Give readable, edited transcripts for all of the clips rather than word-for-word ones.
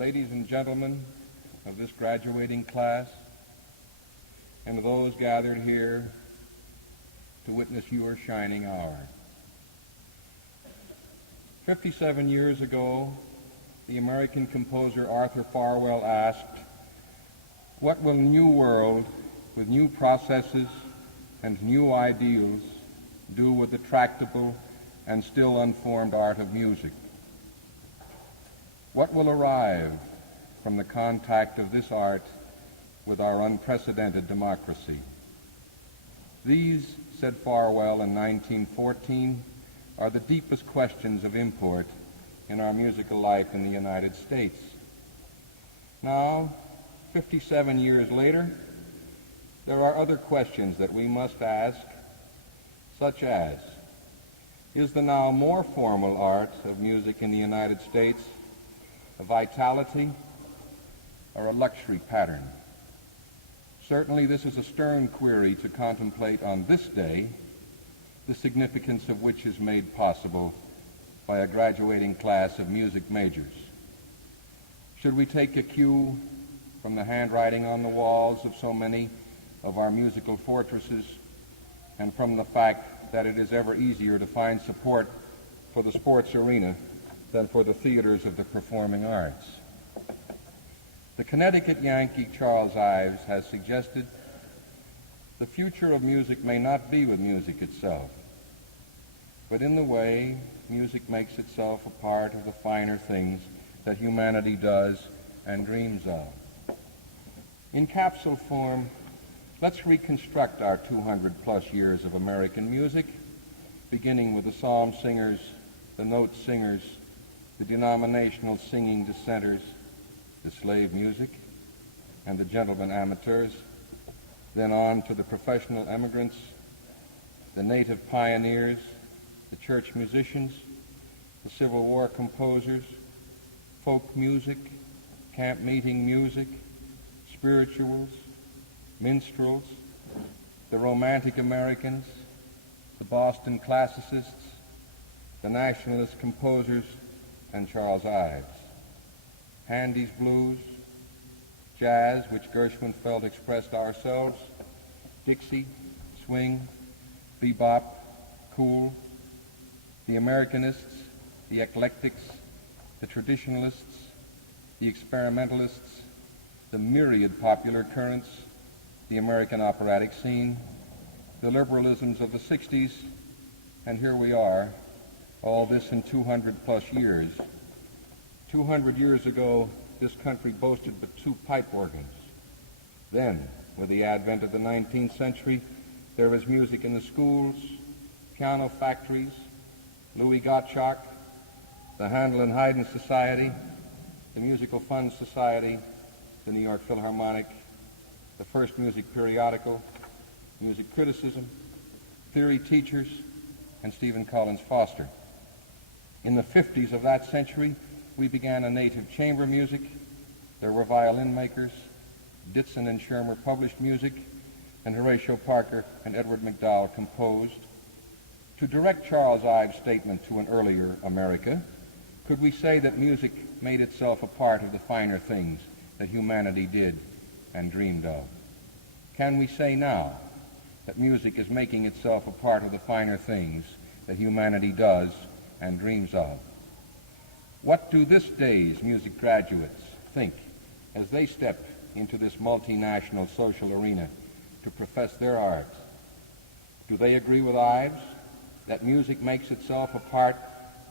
ladies and gentlemen of this graduating class, and to those gathered here to witness your shining hour. 57 years ago, the American composer Arthur Farwell asked, "What will a new world with new processes and new ideals do with the tractable and still unformed art of music? What will arrive from the contact of this art with our unprecedented democracy?" These, said Farwell in 1914, are the deepest questions of import in our musical life in the United States. Now, 57 years later, there are other questions that we must ask, such as, is the now more formal art of music in the United States a vitality or a luxury pattern? Certainly this is a stern query to contemplate on this day, the significance of which is made possible by a graduating class of music majors. Should we take a cue from the handwriting on the walls of so many of our musical fortresses, and from the fact that it is ever easier to find support for the sports arena than for the theaters of the performing arts? The Connecticut Yankee Charles Ives has suggested the future of music may not be with music itself, but in the way music makes itself a part of the finer things that humanity does and dreams of. In capsule form, let's reconstruct our 200-plus years of American music, beginning with the psalm singers, the note singers, the denominational singing dissenters, the slave music, and the gentlemen amateurs, then on to the professional emigrants, the native pioneers, the church musicians, the Civil War composers, folk music, camp meeting music, spirituals, minstrels, the Romantic Americans, the Boston classicists, the nationalist composers, and Charles Ives. Handy's blues, jazz, which Gershwin felt expressed ourselves, Dixie, swing, bebop, cool, the Americanists, the eclectics, the traditionalists, the experimentalists, the myriad popular currents, the American operatic scene, the liberalisms of the 60s, and here we are, all this in 200-plus years. 200 years ago, this country boasted but 2 pipe organs. Then, with the advent of the 19th century, there was music in the schools, piano factories, Louis Gottschalk, the Handel and Haydn Society, the Musical Fund Society, the New York Philharmonic, the first music periodical, music criticism, theory teachers, and Stephen Collins Foster. In the 50s of that century, we began a native chamber music. There were violin makers. Ditson and Schirmer published music, and Horatio Parker and Edward MacDowell composed. To direct Charles Ives' statement to an earlier America, could we say that music made itself a part of the finer things that humanity did and dreamed of? Can we say now that music is making itself a part of the finer things that humanity does and dreams of? What do this day's music graduates think as they step into this multinational social arena to profess their art? Do they agree with Ives that music makes itself a part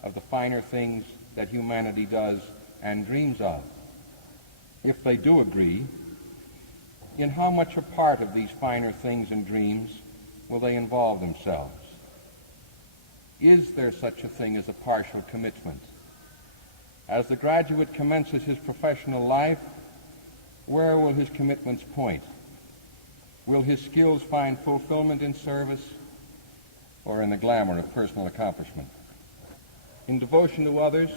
of the finer things that humanity does and dreams of? If they do agree, in how much a part of these finer things and dreams will they involve themselves? Is there such a thing as a partial commitment? As the graduate commences his professional life, where will his commitments point? Will his skills find fulfillment in service or in the glamour of personal accomplishment? In devotion to others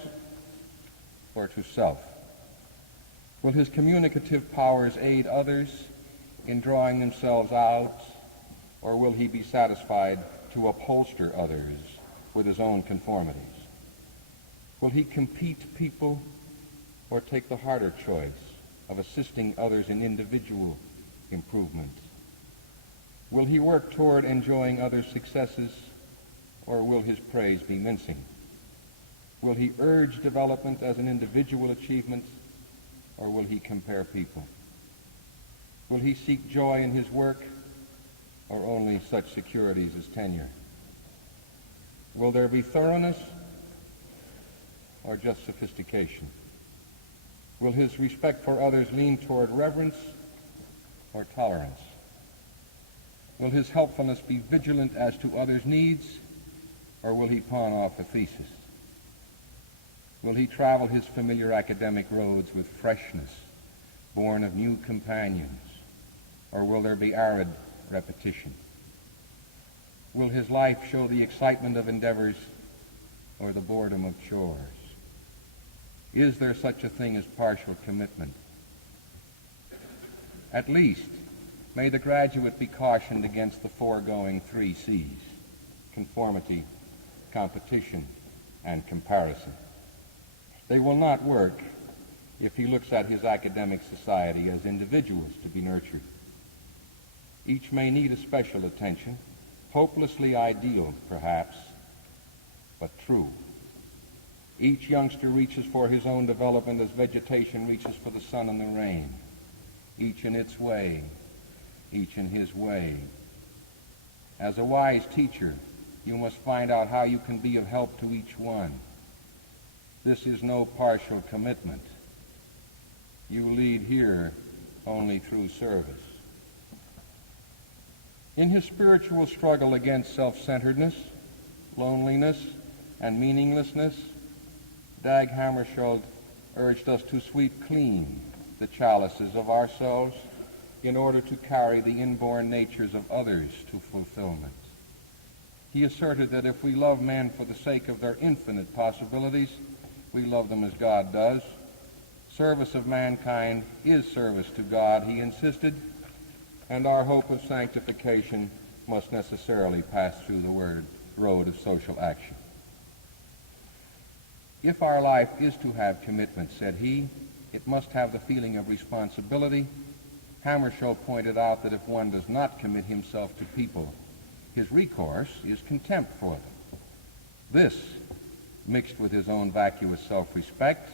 or to self? Will his communicative powers aid others in drawing themselves out, or will he be satisfied to upholster others with his own conformities? Will he compete people or take the harder choice of assisting others in individual improvement? Will he work toward enjoying others' successes, or will his praise be mincing? Will he urge development as an individual achievement, or will he compare people? Will he seek joy in his work, or only such securities as tenure? Will there be thoroughness, or just sophistication? Will his respect for others lean toward reverence or tolerance? Will his helpfulness be vigilant as to others' needs, or will he pawn off a thesis? Will he travel his familiar academic roads with freshness, born of new companions, or will there be arid repetition? Will his life show the excitement of endeavors or the boredom of chores? Is there such a thing as partial commitment? At least, may the graduate be cautioned against the foregoing 3 C's: conformity, competition, and comparison. They will not work if he looks at his academic society as individuals to be nurtured. Each may need a special attention, hopelessly ideal, perhaps, but true. Each youngster reaches for his own development as vegetation reaches for the sun and the rain, each in its way, each in his way. As a wise teacher, you must find out how you can be of help to each one. This is no partial commitment. You lead here only through service. In his spiritual struggle against self-centeredness, loneliness, and meaninglessness, Dag Hammarskjöld urged us to sweep clean the chalices of ourselves in order to carry the inborn natures of others to fulfillment. He asserted that if we love men for the sake of their infinite possibilities, we love them as God does. Service of mankind is service to God, he insisted, and our hope of sanctification must necessarily pass through the road of social action. If our life is to have commitment, said he, it must have the feeling of responsibility. Hammarskjöld pointed out that if one does not commit himself to people, his recourse is contempt for them. This, mixed with his own vacuous self-respect,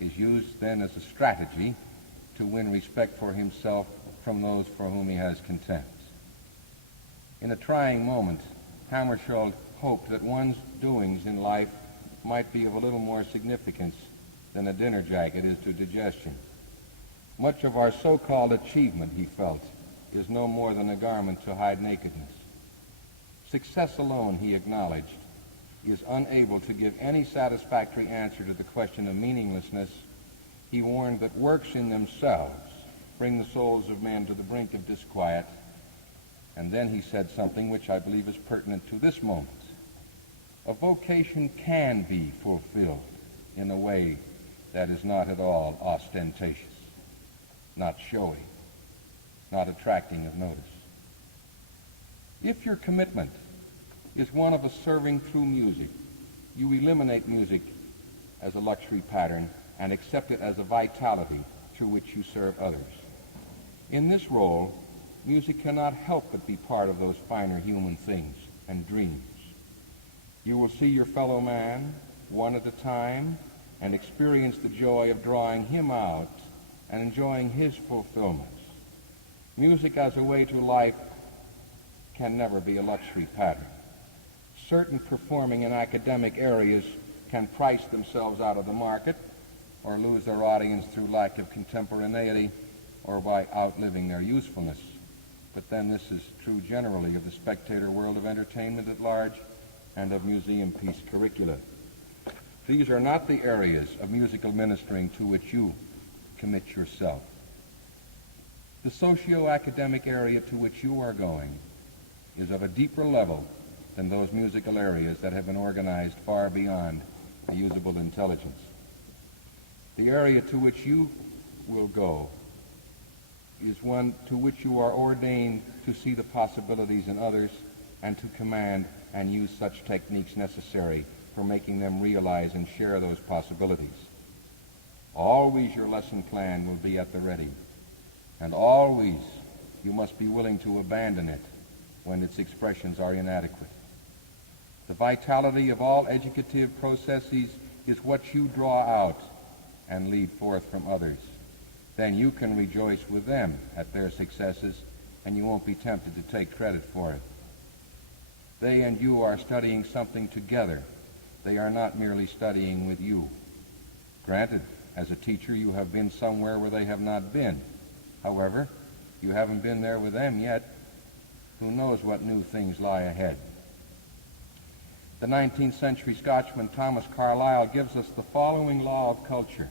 is used then as a strategy to win respect for himself from those for whom he has contempt. In a trying moment, Hammarskjöld hoped that one's doings in life might be of a little more significance than a dinner jacket is to digestion. Much of our so-called achievement, he felt, is no more than a garment to hide nakedness. Success alone, he acknowledged, is unable to give any satisfactory answer to the question of meaninglessness. He warned that works in themselves bring the souls of men to the brink of disquiet. And then he said something which I believe is pertinent to this moment. A vocation can be fulfilled in a way that is not at all ostentatious, not showy, not attracting of notice. If your commitment is one of a serving through music, you eliminate music as a luxury pattern and accept it as a vitality through which you serve others. In this role, music cannot help but be part of those finer human things and dreams. You will see your fellow man, one at a time, and experience the joy of drawing him out and enjoying his fulfillments. Music as a way to life can never be a luxury pattern. Certain performing and academic areas can price themselves out of the market or lose their audience through lack of contemporaneity or by outliving their usefulness. But then this is true generally of the spectator world of entertainment at large and of museum-piece curricula. These are not the areas of musical ministering to which you commit yourself. The socio-academic area to which you are going is of a deeper level than those musical areas that have been organized far beyond the usable intelligence. The area to which you will go is one to which you are ordained to see the possibilities in others and to command and use such techniques necessary for making them realize and share those possibilities. Always your lesson plan will be at the ready, and always you must be willing to abandon it when its expressions are inadequate. The vitality of all educative processes is what you draw out and lead forth from others. Then you can rejoice with them at their successes, and you won't be tempted to take credit for it. They and you are studying something together. They are not merely studying with you. Granted, as a teacher, you have been somewhere where they have not been. However, you haven't been there with them yet. Who knows what new things lie ahead? The 19th century Scotchman Thomas Carlyle gives us the following law of culture.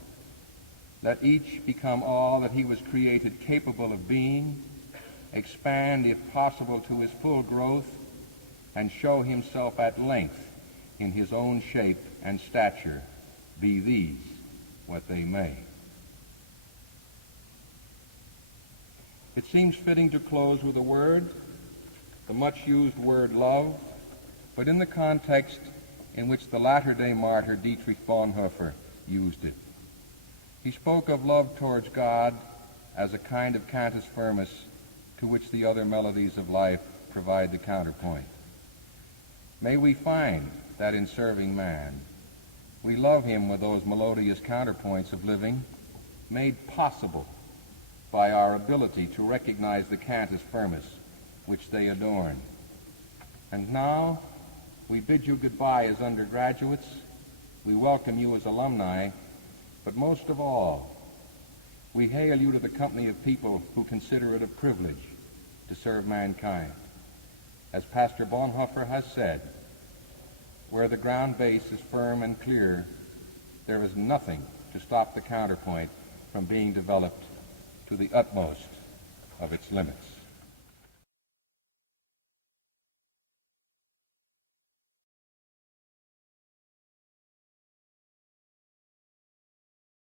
Let each become all that he was created capable of being, expand, if possible, to his full growth, and show himself at length in his own shape and stature, be these what they may. It seems fitting to close with a word, the much-used word love, but in the context in which the latter-day martyr Dietrich Bonhoeffer used it. He spoke of love towards God as a kind of cantus firmus to which the other melodies of life provide the counterpoint. May we find that in serving man, we love him with those melodious counterpoints of living made possible by our ability to recognize the cantus firmus which they adorn. And now, we bid you goodbye as undergraduates. We welcome you as alumni, but most of all, we hail you to the company of people who consider it a privilege to serve mankind. As Pastor Bonhoeffer has said, where the ground base is firm and clear, there is nothing to stop the counterpoint from being developed to the utmost of its limits.